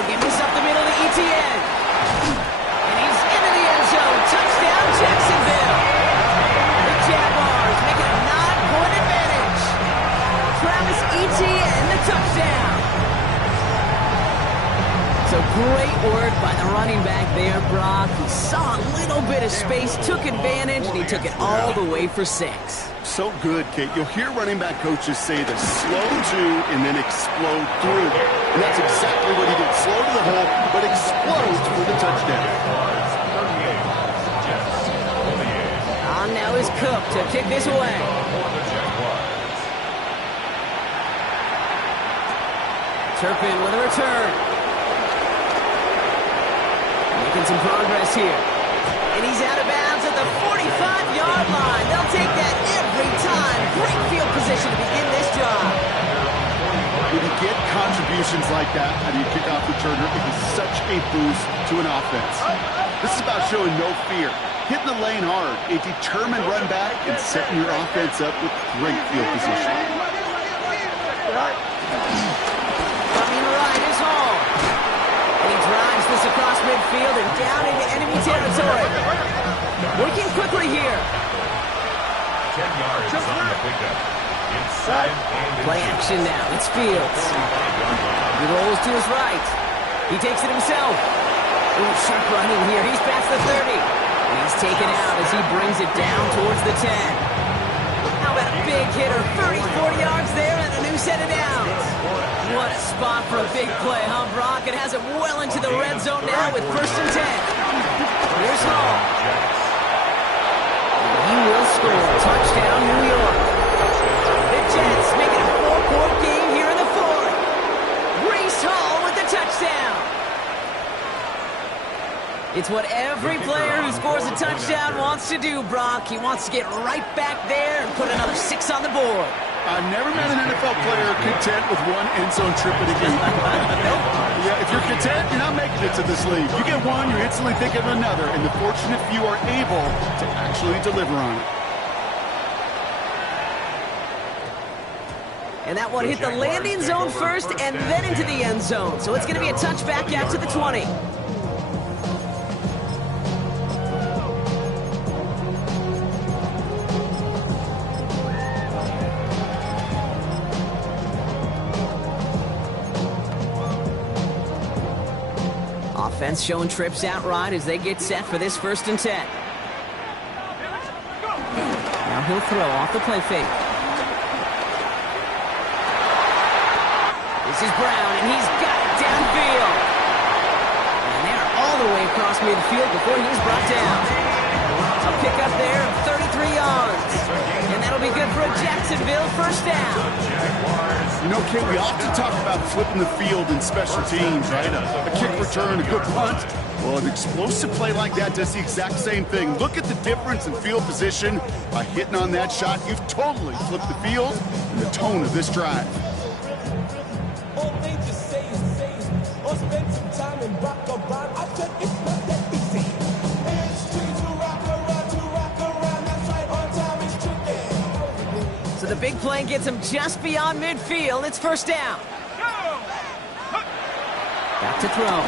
give this up the middle to ETN. And he's into the end zone. Touchdown, Jacksonville. The Jaguars make it a 9-point advantage. Travis Etienne, the touchdown. So great work by the running back there, Brock. He saw a little bit of space, took advantage, and he took it all the way for 6. So good, Kate. You'll hear running back coaches say the slow to and then explode through. And that's exactly what he did. Slow to the hole, but explodes for the touchdown. On now is Cook to kick this away. Turpin with a return. Making some progress here. And he's out of bounds at the 45-yard line. They'll take that every time. Great field position to begin this job. When you get contributions like that out of your kickoff returner, it is such a boost to an offense. This is about showing no fear, hitting the lane hard, a determined run back, and setting your offense up with great field position. Coming right is Hall. And he drives this across midfield and down into enemy territory. Working quickly here. 10 yards on the pickup. Inside and Play action now. It's Fields. He rolls to his right. He takes it himself. Ooh, sharp running here. He's past the 30. And he's taken out as he brings it down towards the 10. How about a big hitter? 30, 40 yards there and a new set of downs. What a spot for a big play, huh, Brock? It has it well into the red zone now with 1st and 10. Here's Hall. He will score. Touchdown, New York. The Jets make it a 4-point game here in the 4th. Breece Hall with the touchdown. It's what every player who scores a touchdown wants to do, Brock. He wants to get right back there and put another 6 on the board. I've never met an NFL player content with one end zone trip in a game. Yeah, if you're content, you're not making it to this league. You get one, you're instantly thinking of another, and the fortunate few are able to actually deliver on it. And that one hit the landing zone first and then into the end zone. So it's going to be a touchback out to the 20. Offense showing trips out right as they get set for this 1st and 10. Now he'll throw off the play fake. This is Brown, and he's got it downfield. And they're all the way across midfield before he's brought down. A pickup there of 33 yards. And that'll be good for a Jacksonville 1st down. You know, Kate, we often talk about flipping the field in special teams, right? A kick return, a good punt. Well, an explosive play like that does the exact same thing. Look at the difference in field position. By hitting on that shot, you've totally flipped the field and the tone of this drive. All they just say is, or spend some time in rock or rhyme. I said it's not that easy. It's to rock around, that's right, on time is tricky. So the big play gets him just beyond midfield. It's 1st down. Back to throw.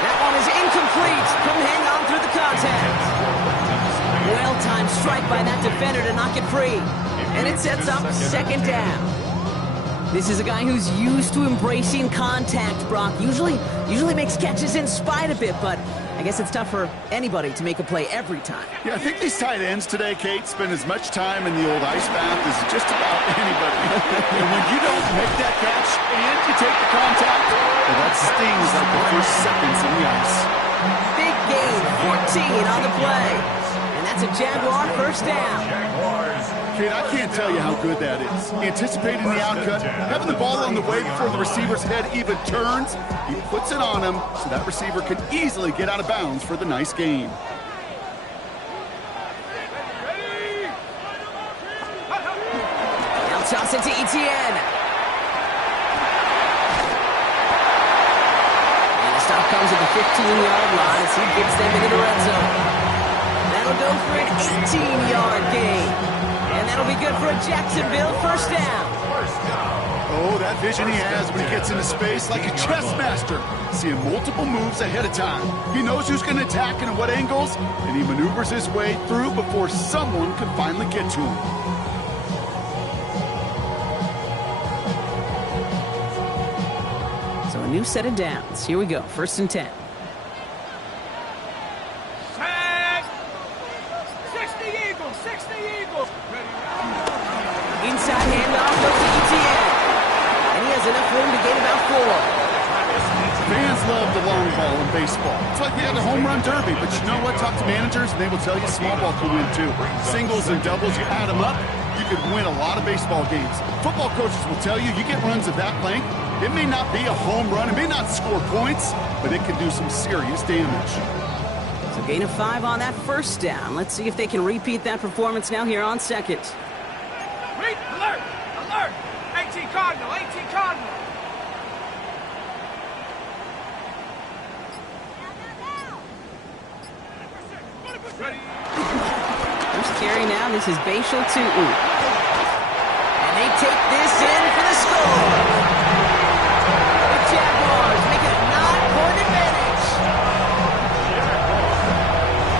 That one is incomplete. Couldn't hang on through the contact. Well-timed strike by that defender to knock it free. And it sets up 2nd down. This is a guy who's used to embracing contact, Brock. Usually makes catches in spite of it, but I guess it's tough for anybody to make a play every time. Yeah, I think these tight ends today, Kate, spend as much time in the old ice bath as just about anybody. And when you don't make that catch and you take the contact, well, that stings like the first seconds in the ice. Big gain, 14 on the play. And that's a Jaguar 1st down. Jaguars Kate, I can't tell you how good that is. Anticipating the outcut, having the ball on the way before the receiver's head even turns, he puts it on him so that receiver can easily get out of bounds for the nice gain. Now toss it to Etienne. And the stop comes at the 15-yard line as he gets them into the red zone. That'll go for an 18-yard gain. And that'll be good for a Jacksonville first down. Oh, that vision he has when he gets into space like a chess master. Seeing multiple moves ahead of time. He knows who's going to attack and at what angles, and he maneuvers his way through before someone can finally get to him. So a new set of downs. Here we go, 1st and 10. Inside handoff goes to Etienne. And he has enough room to gain about 4. Fans love the long ball in baseball. It's like they got the home run derby, but you know what? Talk to managers and they will tell you small ball can win too. Singles and doubles, you add them up, you could win a lot of baseball games. Football coaches will tell you, you get runs of that length, it may not be a home run, it may not score points, but it can do some serious damage. So gain of 5 on that first down. Let's see if they can repeat that performance now here on 2nd. Alert! Alert! 18 Cardinal! 18 Cardinal! First carry now. This is Bashal Tutu. And they take this in for the score. The Jaguars make it a 9-point advantage.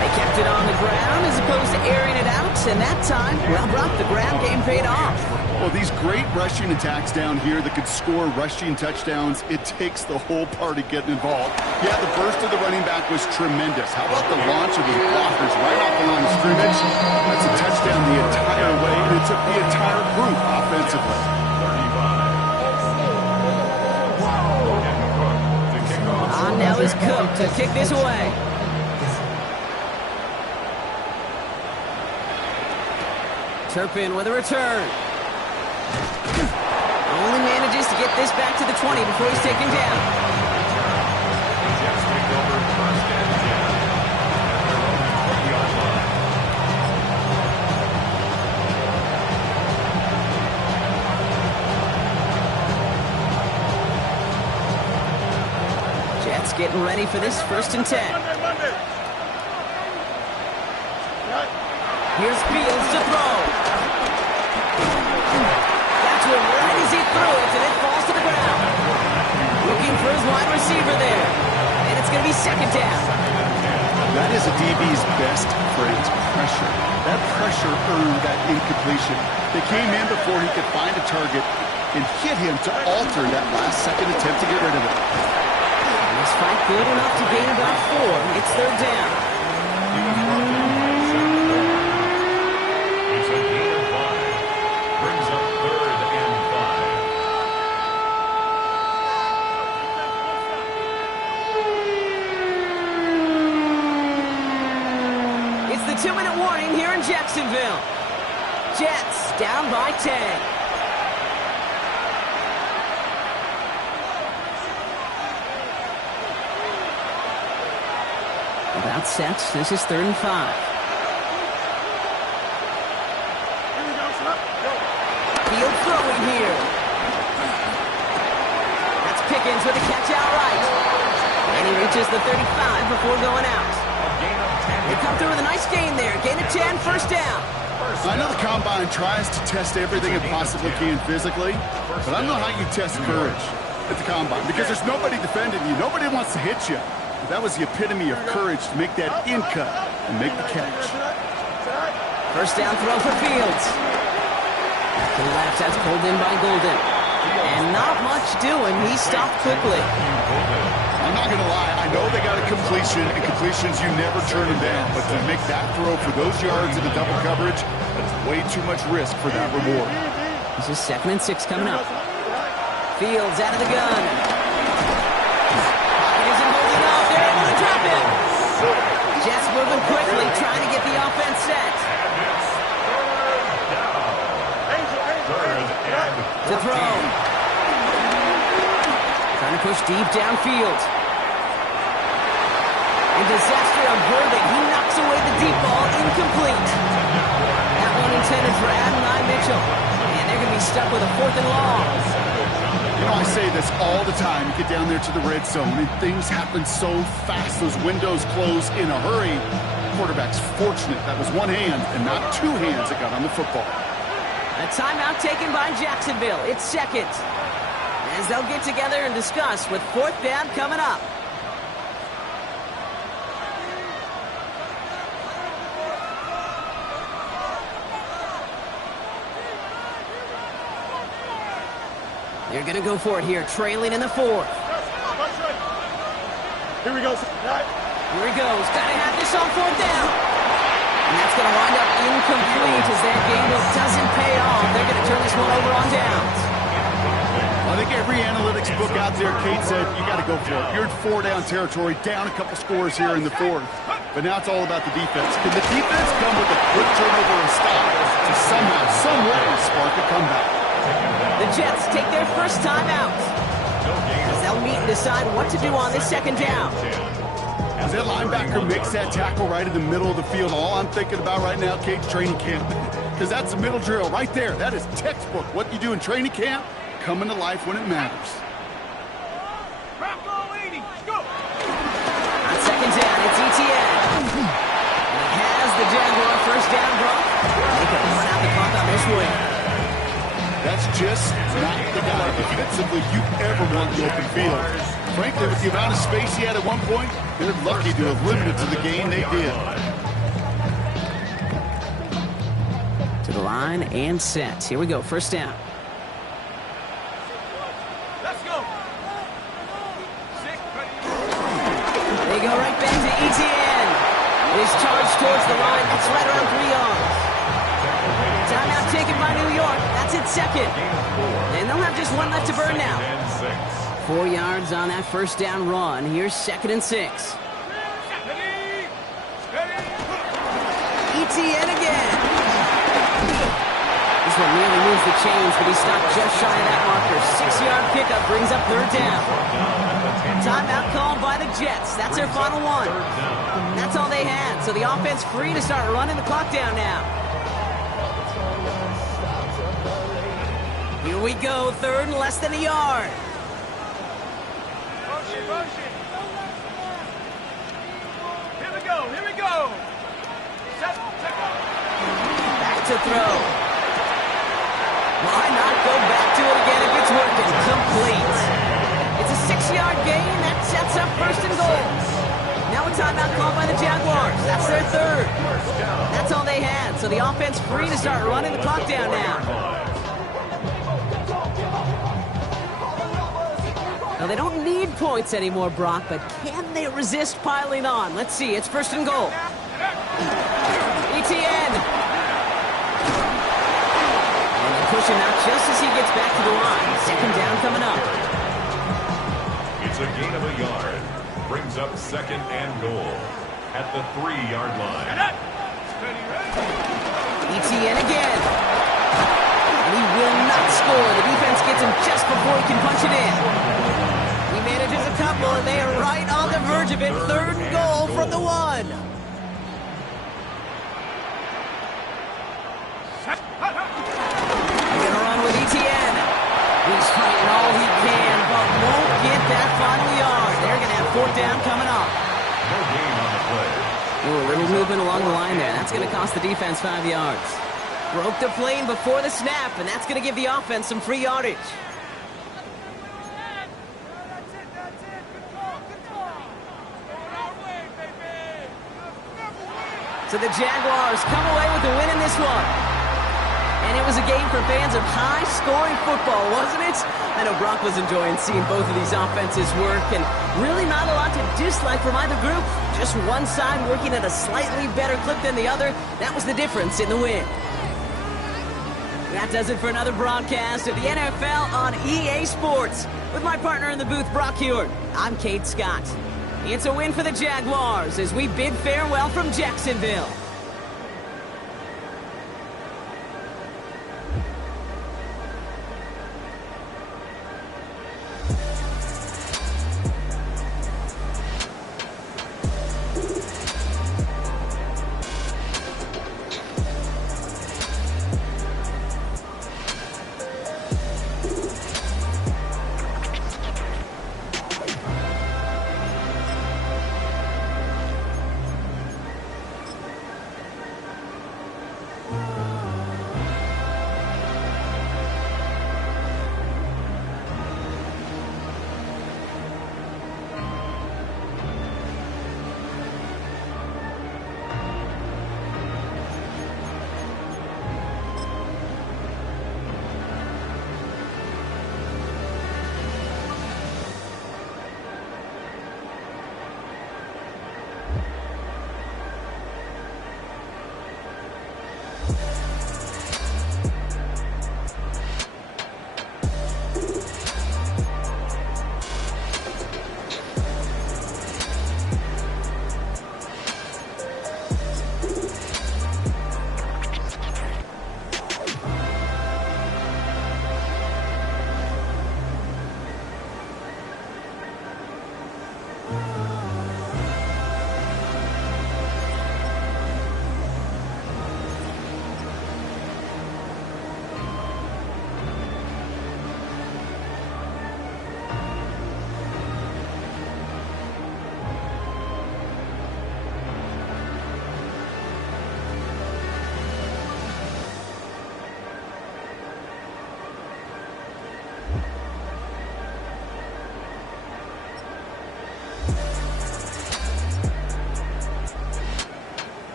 They kept it on the ground as opposed to airing it out. And that time, well, Brock, the ground game paid off. Well, these great rushing attacks down here that could score rushing touchdowns, it takes the whole party getting involved. Yeah, the burst of the running back was tremendous. How about the launch of his blockers right off the line of scrimmage? That's a touchdown the entire way, and it took the entire group offensively. Now is Cook to kick this away. Turpin with a return. Only manages to get this back to the 20 before he's taken down. Jets take over 1st and 10 at their own 20-yard line. Jets getting ready for this 1st and 10. Here's Fields to throw. That's it right as he threw it, and it falls to the ground. Looking for his wide receiver there. And it's going to be 2nd down. That is a DB's best friend, pressure. That pressure earned that incompletion. They came in before he could find a target and hit him to alter that last-second attempt to get rid of it. This fight good enough to gain about 4. It's 3rd down. It's a gain of 5. Brings up 3rd and 5. It's the 2-minute warning here in Jacksonville. Jets down by 10. About set. This is 3rd and 5. Field throwing here. That's Pickens with a catch out right. And he reaches the 35 before going out. They come through with a nice gain there. Gain of 10, 1st down. I know the Combine tries to test everything it possibly can physically, but I don't know how you test courage at the Combine because there's nobody defending you. Nobody wants to hit you. That was the epitome of courage to make that in cut and make the catch. 1st down throw for Fields. To the left, that's pulled in by Golden. And not much doing. He stopped quickly. I'm not going to lie. I know they got a completion, and completions, you never turn them down. But to make that throw for those yards in the double coverage, that's way too much risk for that reward. This is 2nd and 6 coming up. Fields out of the gun. Drop it. Jets moving quickly, trying to get the offense set. And it's 3rd down. push deep downfield. And disaster averted. He knocks away the deep ball, incomplete. That one intended for Adonai Mitchell. And they're going to be stuck with a 4th and long. You know, I say this all the time. You get down there to the red zone, and things happen so fast. Those windows close in a hurry. Quarterback's fortunate that was one hand and not two hands that got on the football. A timeout taken by Jacksonville. It's second. As they'll get together and discuss with 4th down coming up. They're going to go for it here, trailing in the 4th. Here we go. Here he goes. Got to have this on 4th down. And that's going to wind up incomplete as that game doesn't pay off. They're going to turn this one over on downs. I think every analytics book out there, Kate said, you got to go for it. You're in 4-down territory, down a couple scores here in the 4th. But now it's all about the defense. Can the defense come with a quick turnover and stop to somehow, some way, spark a comeback? The Jets take their first time out. As they'll meet and decide what to do on this 2nd down. As that linebacker makes that tackle right in the middle of the field, all I'm thinking about right now, Kate, training camp. Because that's the middle drill right there. That is textbook. What you do in training camp, coming to life when it matters. On 2nd down, it's Etienne. And he has the Jaguar first down draw. They could run out the clock on this one. That's just not the guy defensively you ever want in the open field. Frankly, with the amount of space he had at one point, they're lucky to have limited to the game they did. To the line and set. Here we go, first down. Let's go. They go right back to Etienne. His charge towards the line. That's right around 3 yards. Timeout taken by New York. That's its second. And they'll have just one left to burn now. 4 yards on that first down run. Here's 2nd and 6. Etienne again. This one really moves the chains, but he stopped just shy of that marker. 6-yard pickup brings up 3rd down. Timeout called by the Jets. That's their final one. That's all they had. So the offense free to start running the clock down now. Here we go, 3rd and less than a yard. Here we go. Back to throw. Why not go back to it again if it's working? Complete. It's a 6-yard gain. That sets up 1st and goal. Now a timeout called by the Jaguars. That's their 3rd. That's all they had. So the offense free to start running the clock down now. Now, they don't need points anymore, Brock, but can they resist piling on? Let's see. It's 1st and goal. Etienne. And they push him out just as he gets back to the line. 2nd down coming up. It's a gain of a yard. Brings up 2nd and goal at the 3-yard line. Etienne again. And he will not score. The defense gets him just before he can punch it in. He manages a couple, and they are right on the verge of it. 3rd and goal from the 1. They're going to run with Etienne. He's fighting all he can, but won't get that final yard. They're going to have 4th down coming up. No gain on the play. Ooh, a little movement along the line there. That's going to cost the defense 5 yards. Broke the plane before the snap, and that's going to give the offense some free yardage. So the Jaguars come away with the win in this one. And it was a game for fans of high-scoring football, wasn't it? I know Brock was enjoying seeing both of these offenses work, and really not a lot to dislike from either group. Just one side working at a slightly better clip than the other. That was the difference in the win. That does it for another broadcast of the NFL on EA Sports. With my partner in the booth, Brock Hewitt, I'm Kate Scott. It's a win for the Jaguars as we bid farewell from Jacksonville.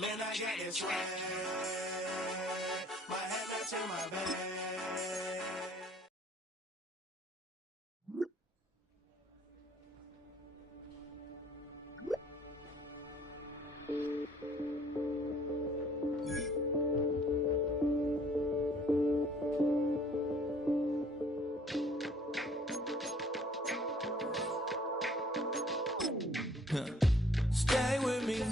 Man, I got this swag. My head back to my bed. Stay with me.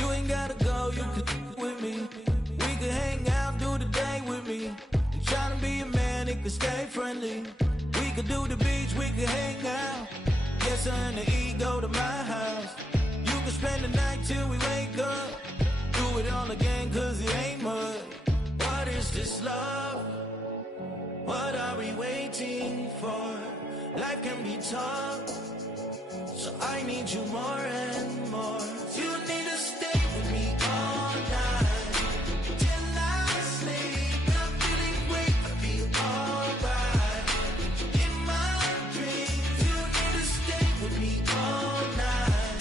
You ain't gotta go, you can with me. We can hang out, do the day with me. I'm trying to be a man, it can stay friendly. We could do the beach, we can hang out. Yes, her and the E go to my house. You can spend the night till we wake up. Do it all again, cause it ain't mud. What is this love? What are we waiting for? Life can be tough, so I need you more and more. You need to stay with me all night till I sleep. I'm feeling great, I'll be alright. In my dreams, you need to stay with me all night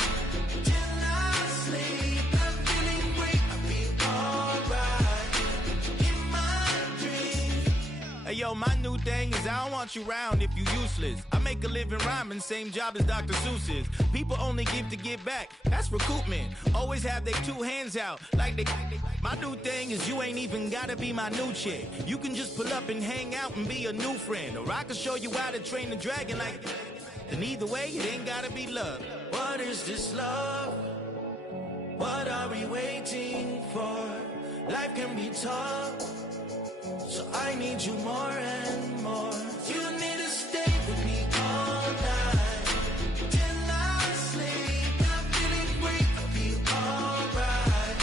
till I sleep. I'm feeling great, I'll be alright. In my dreams. Hey yo, my new thing is I don't want you round if you useless. I make a living rhyming, same job as Dr. Seuss's. People only give to get back, that's recoupment. Always have their two hands out, like they. My new thing is you ain't even gotta be my new chick. You can just pull up and hang out and be a new friend. Or I can show you how to train the dragon like. And either way, it ain't gotta be love. What is this love? What are we waiting for? Life can be tough, so I need you more and more. You need to stay with me all night till I sleep. I'm feeling great, I'll be alright.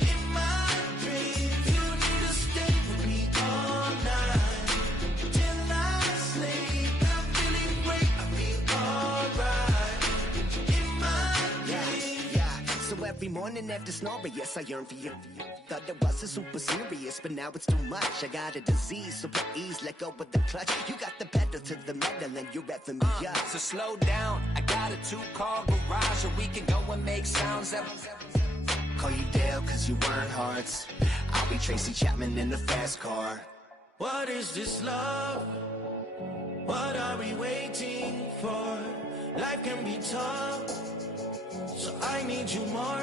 In my dreams, you need to stay with me all night till I sleep. I'm feeling great, I'll be alright. In my dreams. Yeah. So every morning after snoring, yes, I yearn for you. Thought it wasn't super serious, but now it's too much. I got a disease, so please let go with the clutch. You got the pedal to the metal and you're revving me up. So slow down, I got a 2-car garage, and we can go and make sounds that. Call you Dale, cause you weren't hearts. I'll be Tracy Chapman in the fast car. What is this love? What are we waiting for? Life can be tough, so I need you more